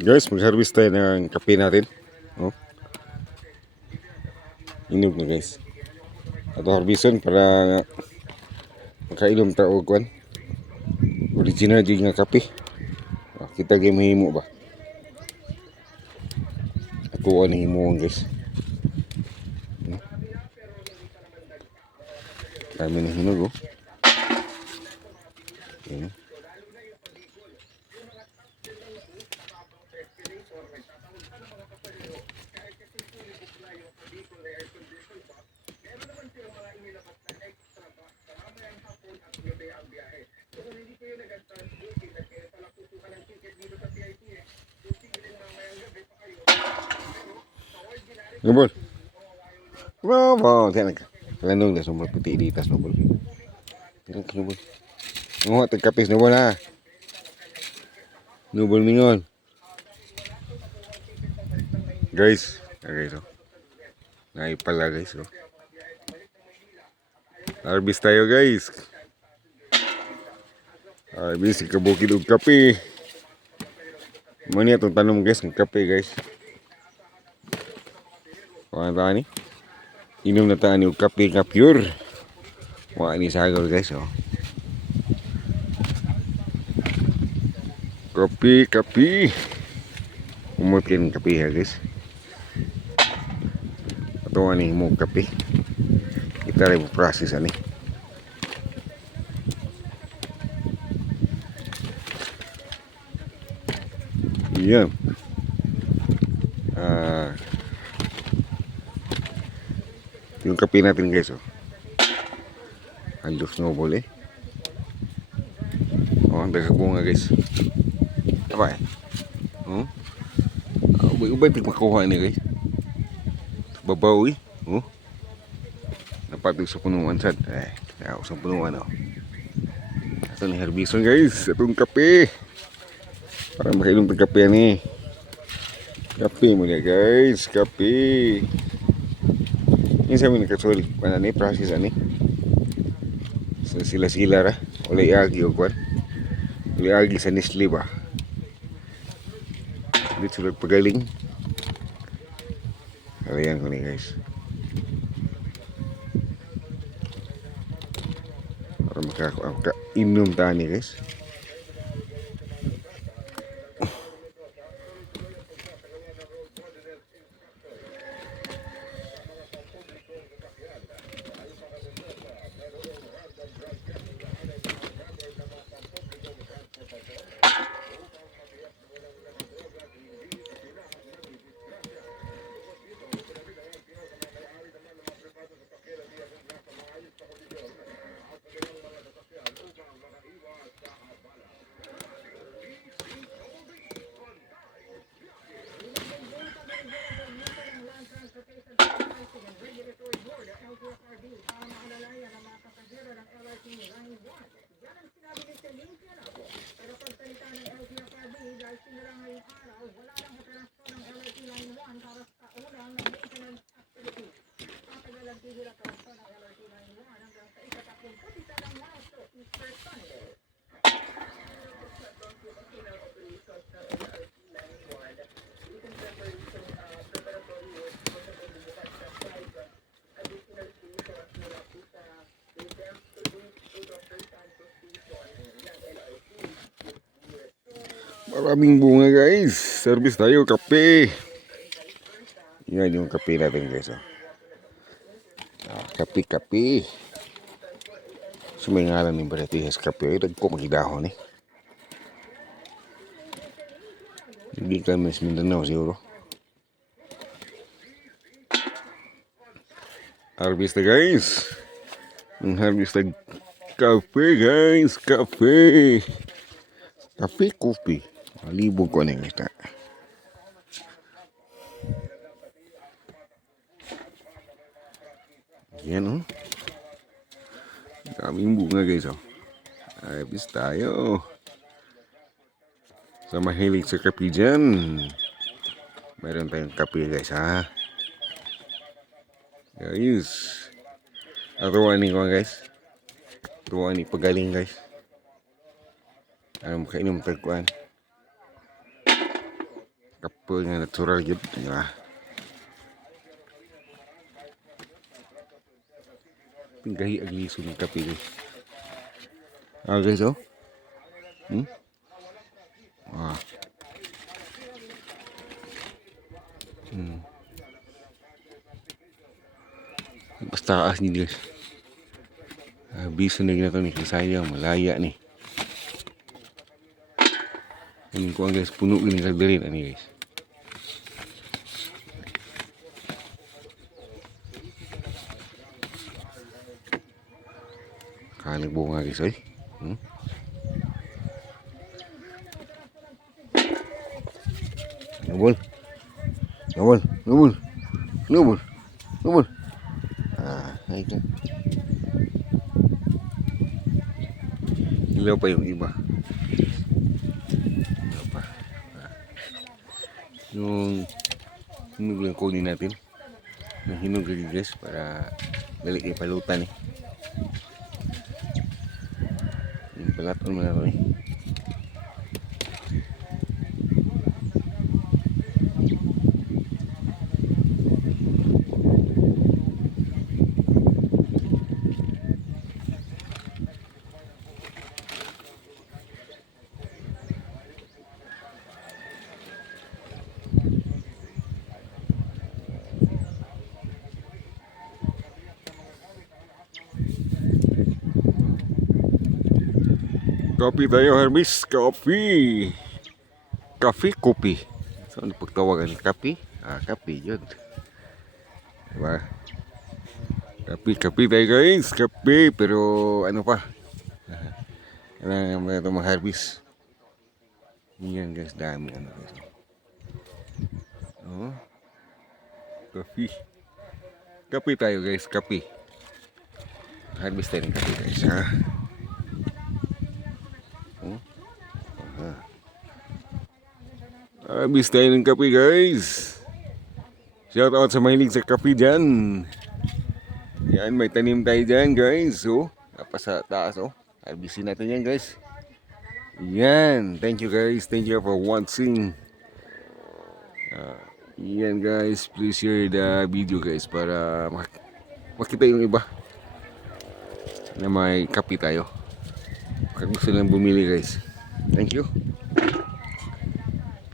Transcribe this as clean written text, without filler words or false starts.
Guys, mag-harvest tayo ng kape natin. Oh, inog na guys. Ato harveston para makainom ta og kwan. Original din nga kape. Kita gyud mahimo ba. Ako ani himo guys. Dami na hinog oh. Okay. Nubol. Wow, tiyan ka. Lanong na sumber puti ditas nubol. Tiyan ka nubol. Ngo tag kapis nubol ha. Nubol mingon. Guys, oh. Nai pala guys oh. Harvest tayo guys. Harvest kabukid og kape. Mani atong tanom guys ng kape guys. Kuha ta ni. Inom na ta ni og kape nga pure. Wa ni sagol guys oh. Kape. Umot kin kape ha guys. Ato ani mo kape. Kita rin process ani. Iya. Yung kape natin guys oh. Halos nobol eh. Oh, ang bunga guys. Apa eh? Oh. Ubay makuha ni guys. Babaw eh. Oh. Napatog sa punuan sad. Sa punuan oh. Ito ni herbison guys. Itong kape. Para makainom ng kape ni. Kape mo niya guys. Kape. Ini sa amin nakasulit. Ano ni? Process ani. So, sila-sila ra. Ulay agi o kwan. Ulay agi sa Nestle ba. Dito sulat pagaling. Kalayan ko ni guys. Para makainom tayo ni guys. Maraming bunga guys. Service tayo kape. Yan yung kape natin guys. Kape. So may ngalan ng varieties kape. Dagko magidahon eh. Hindi kami sa Mindanao siguro. Harvest na guys. Harvest na kape guys. Kape. Malibog ko na yung ita. Yan oh. Daming bunga guys oh. Ayos tayo. Sa mahilig sa kape dyan. Meron tayong kape guys ha. Guys. Atuwanin ko guys. Tuwa ni pagaling guys. Makainom tagkuan. Kape nga natural yun. Diba? Pinggahi agliso ng kape guys. Guys oh. Ah. Basta taas ni guys. Biso na gina to ni sayang malaya ni. Ini ko ang guys puno gini kagdirin ani guys. Kaling bunga guys ay. Nubul. Nubul, nubul. Nubul. Nubul. Ay ka. Ilaw pa yung iba. Ilaw pa. Yung hinog lang kunin natin. Yung hinog lagi guys para balik ipalutan eh. Yung palaton mo na ito eh. Kopi tayo Hermes, kopi. Kafe, kopi. So ano pagtawagan? Kape? Kape yun. Diba? Kape tayo guys. Kape, pero ano pa? Kailangan mo ito mag-harvest. Yan guys, dami ano guys. Oh. Kape. Kape tayo guys, kape. Harvest tayo ng kape guys ha. Harvest tayo ng kape guys. Shout out sa mahilig sa kape dyan. Yan, may tanim tayo dyan guys. So, sa taas oh. Harvestin natin yan guys. Yan, thank you guys. Thank you for watching. Yan guys, please share the video guys para makita yung iba na may kape tayo. Kung gusto lang bumili guys. Thank you.